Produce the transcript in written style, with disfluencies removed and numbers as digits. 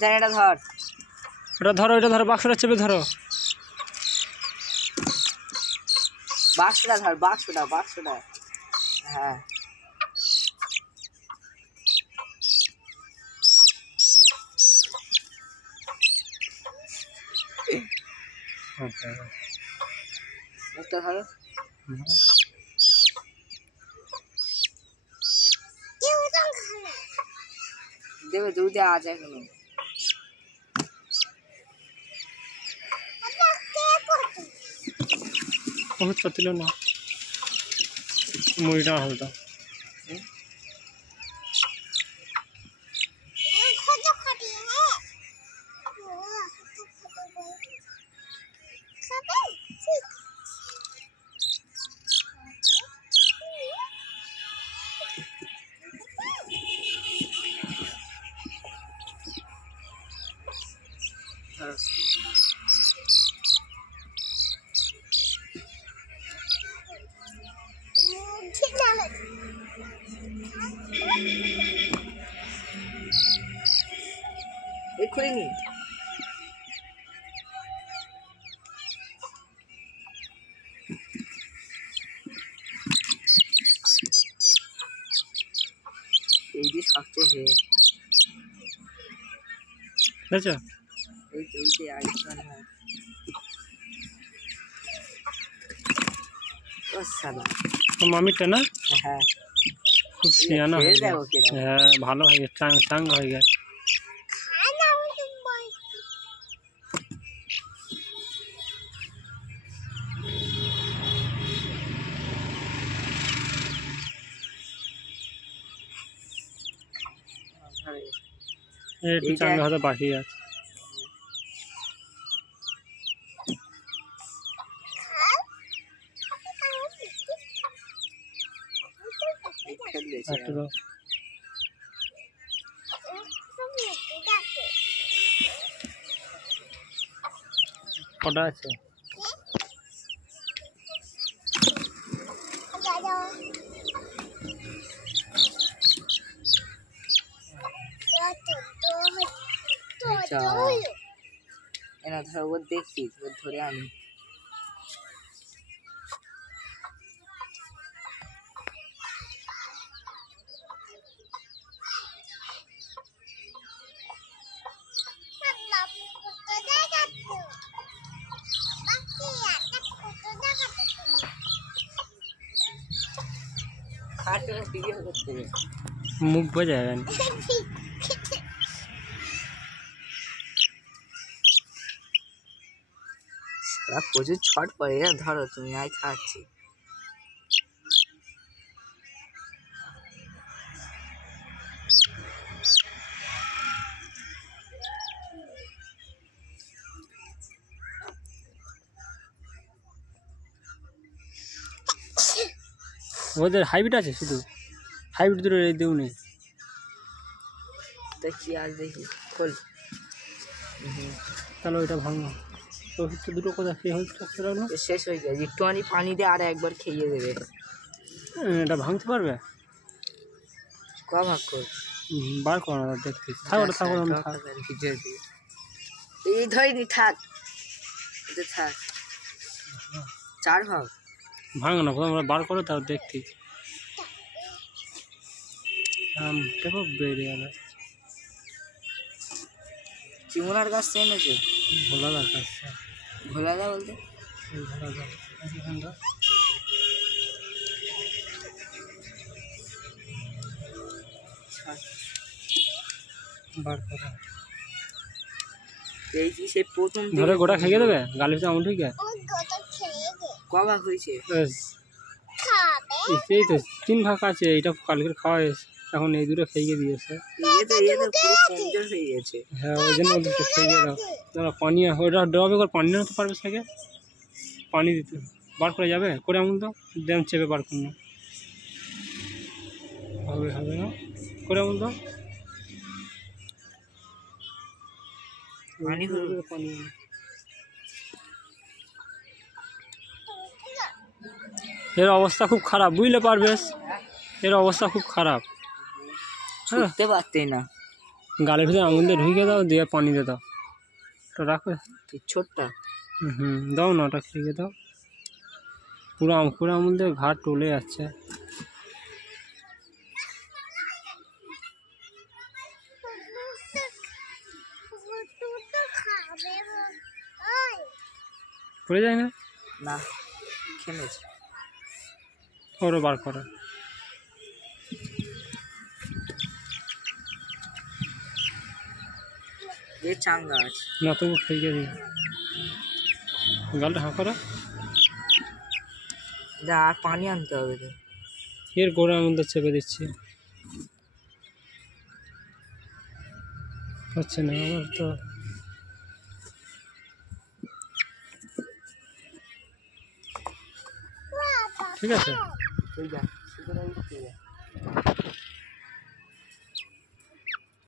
জানি এটা ধর, ওটা ধরো, ওটা ধরো, বাক্সটা চেপে ধরো। বাক্সটা ধর, বাক্সটা। হ্যাঁ একটা ধরো, দেবে দুধে আছে এখনো। বহুত পাতিল না, মুড়িটা হালকা। এক্ষুনি নি এই যে থাকছে হে, বুঝছো? এই যে আইসন है ও সালা তো মামিটা না? হ্যাঁ খুব সিয়ানা হয়ে গেছে। দেখো কিরকম। হ্যাঁ ভালো হয়ে গেছে, চাঙ্গা হয়ে গেছে। একটু চাঙ্গা হতে বাকি আছে। একটু দাও। কটা আছে? এনা ধর, ও দেখছি ধরে আনি। মুখ বোঝা যাবে না। প্রচুর ছট পড়ে, ধরো তুমি, আয় খাচ্ছি। ওদের হাইব্রিড আছে, শুধু হাইব্রিড দুটো দেউ নেই। দেখি আজ দেখি খোল। তাহলে ওইটা ভাঙো। ওষুধটা দুটো কোথায় খেয়ে হচ্ছে রাখলো? শেষ হয়ে গেছে, একটুখানি পানি দিয়ে আর একবার খেয়ে দেবে। এটা ভাঙতে পারবে? ক ভাগ কর, বার করো না, দেখতে থাকো থাকো। এই ধরিনি, থাক থাক, 4 ভাগ ভাঙো না, আমরা বার করো তাও দেখতে। দেখো বেড়ে গেল। চিমুনার গাছ এনেছে, ভোলা দরকার, ভোলা দা বলতে ভোলা দা বার করো। এই কি সে প্রথম ধরে গোটা খেয়ে দেবে, গালি তো আমল ঠিক আছে। ক ভাগ হয়েছে? এই তো 3 ভাগ আছে, এইটা কালকের খাওয়া হয়েছে, এখন এই দুটো খেয়ে দিয়েছে। কমজোর হয়ে গেছে। হ্যাঁ ওই জন্য ওদেরকে খেয়ে দাও। দাঁড়া পানি, ওটা ড্রপে করে পানি নিতে পারবে সেকে, পানি দিতে বার করে যাবে করে এমন তো ড্যাম চেপে বার করুন না, হবে হবে না করে এমন তো পানি পানি। এর অবস্থা খুব খারাপ, বুঝলে পারবে, এর অবস্থা খুব খারাপ। ছুটতে পারতেই না। গালের ভিতরে আঙুল দিয়ে ঢুকে দাও, দিয়ে পানি দিয়ে দাও। ওটা রাখো। এই ছোটটা দাও না, ওটা খেয়ে দাও। পুরো আঙুল দিয়ে ঘাট টলে যাচ্ছে। পড়ে যায় না? না, খেমেছে। ওরা বার করে যে চাঙ্গা আছে না, তবু খেয়ে দিই। গালটা হাঁ করো। যা, আর পানি আনতে হবে তো। এর গোড়ার মধ্যে চেপে দিচ্ছি, হচ্ছে না আমার তো। ঠিক আছে, তুই যা, তুই কোথায় গেছিস?